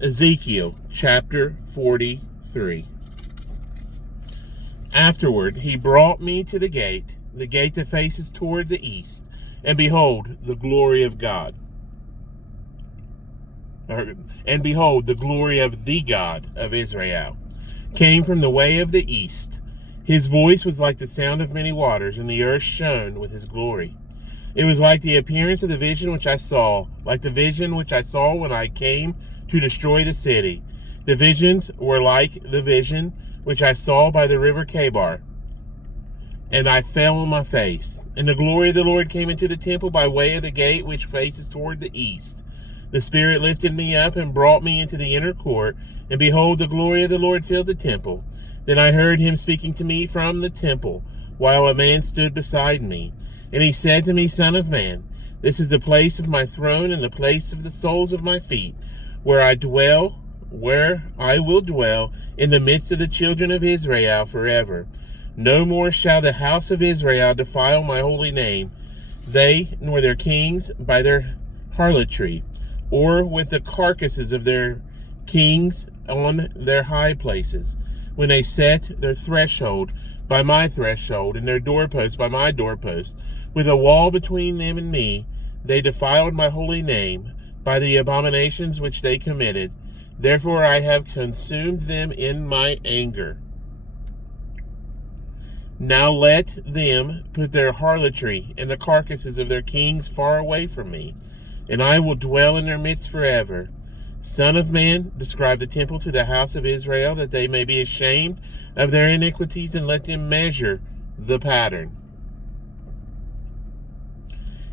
Ezekiel chapter 43. Afterward he brought me to the gate that faces toward the east, and behold, the glory of God. And behold, the glory of the God of Israel came from the way of the east. His voice was like the sound of many waters, and the earth shone with his glory. It was like the appearance of the vision which I saw, like the vision which I saw when I came to destroy the city. The visions were like the vision which I saw by the river Chebar, and I fell on my face. And the glory of the Lord came into the temple by way of the gate which faces toward the east. The Spirit lifted me up and brought me into the inner court, and behold, the glory of the Lord filled the temple. Then I heard him speaking to me from the temple, while a man stood beside me. And he said to me, Son of man, this is the place of my throne and the place of the soles of my feet, where I will dwell in the midst of the children of Israel forever. No more shall the house of Israel defile my holy name, they nor their kings by their harlotry, or with the carcasses of their kings on their high places, when they set their threshold by my threshold, and their doorpost by my doorpost, with a wall between them and me. They defiled my holy name by the abominations which they committed. Therefore I have consumed them in my anger. Now let them put their harlotry and the carcasses of their kings far away from me, and I will dwell in their midst forever. Son of man, describe the temple to the house of Israel, that they may be ashamed of their iniquities, and let them measure the pattern.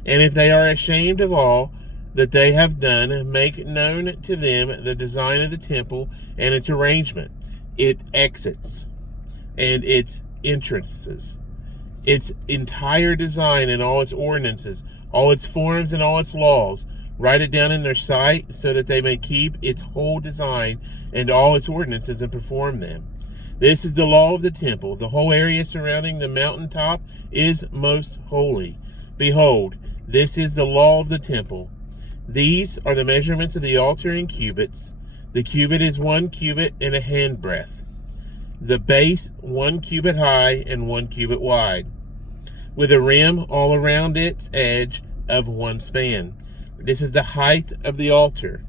And if they are ashamed of all that they have done, make known to them the design of the temple and its arrangement, its exits, and its entrances, its entire design and all its ordinances, all its forms and all its laws. Write it down in their sight, so that they may keep its whole design and all its ordinances and perform them. This is the law of the temple. The whole area surrounding the mountaintop is most holy. Behold, this is the law of the temple. These are the measurements of the altar in cubits. The cubit is 1 cubit and a handbreadth. The base 1 cubit high and 1 cubit wide, with a rim all around its edge of 1 span. This is the height of the altar.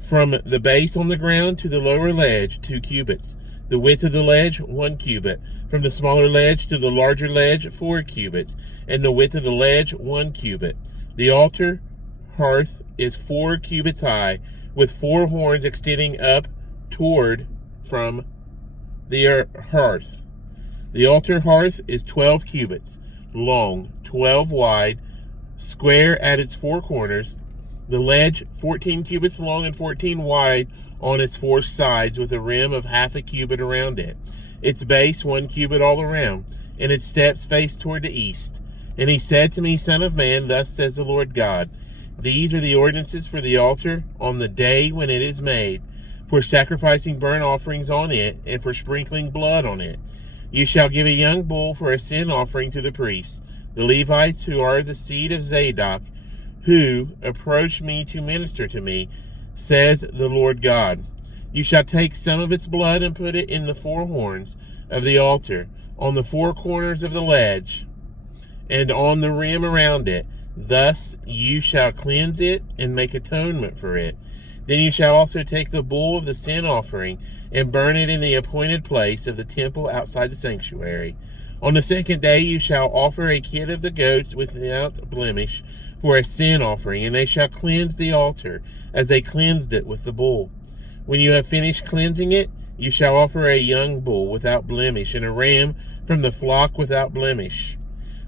From the base on the ground to the lower ledge, 2 cubits. The width of the ledge, 1 cubit. From the smaller ledge to the larger ledge, 4 cubits. And the width of the ledge, 1 cubit. The altar hearth is 4 cubits high, with 4 horns extending up toward from the hearth. The altar hearth is 12 cubits long, 12 wide, square at its 4 corners. The ledge 14 cubits long and 14 wide on its 4 sides, with a rim of half a cubit around it. Its base 1 cubit all around, and its steps face toward the east. And he said to me, Son of man, thus says the Lord God, these are the ordinances for the altar on the day when it is made, for sacrificing burnt offerings on it, and for sprinkling blood on it. You shall give a young bull for a sin offering to the priests, the Levites, who are the seed of Zadok, who approach me to minister to me, says the Lord God. You shall take some of its blood and put it in the 4 horns of the altar, on the 4 corners of the ledge, and on the rim around it. Thus you shall cleanse it and make atonement for it. Then you shall also take the bull of the sin offering and burn it in the appointed place of the temple outside the sanctuary. On the 2nd day you shall offer a kid of the goats without blemish for a sin offering, and they shall cleanse the altar as they cleansed it with the bull. When you have finished cleansing it, you shall offer a young bull without blemish, and a ram from the flock without blemish.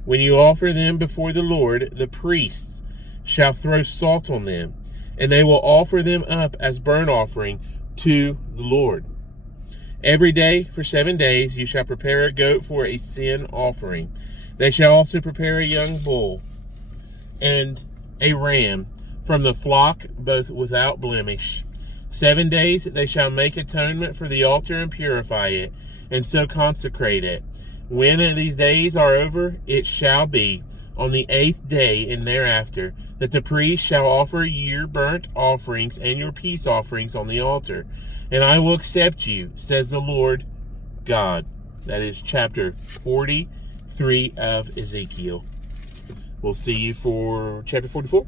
When you offer them before the Lord, the priests shall throw salt on them, and they will offer them up as burnt offering to the Lord. Every day for 7 days you shall prepare a goat for a sin offering. They shall also prepare a young bull and a ram from the flock, both without blemish. 7 days they shall make atonement for the altar and purify it, and so consecrate it. When these days are over, it shall be on the 8th day and thereafter, that the priest shall offer your burnt offerings and your peace offerings on the altar. And I will accept you, says the Lord God. That is chapter 43 of Ezekiel. We'll see you for chapter 44.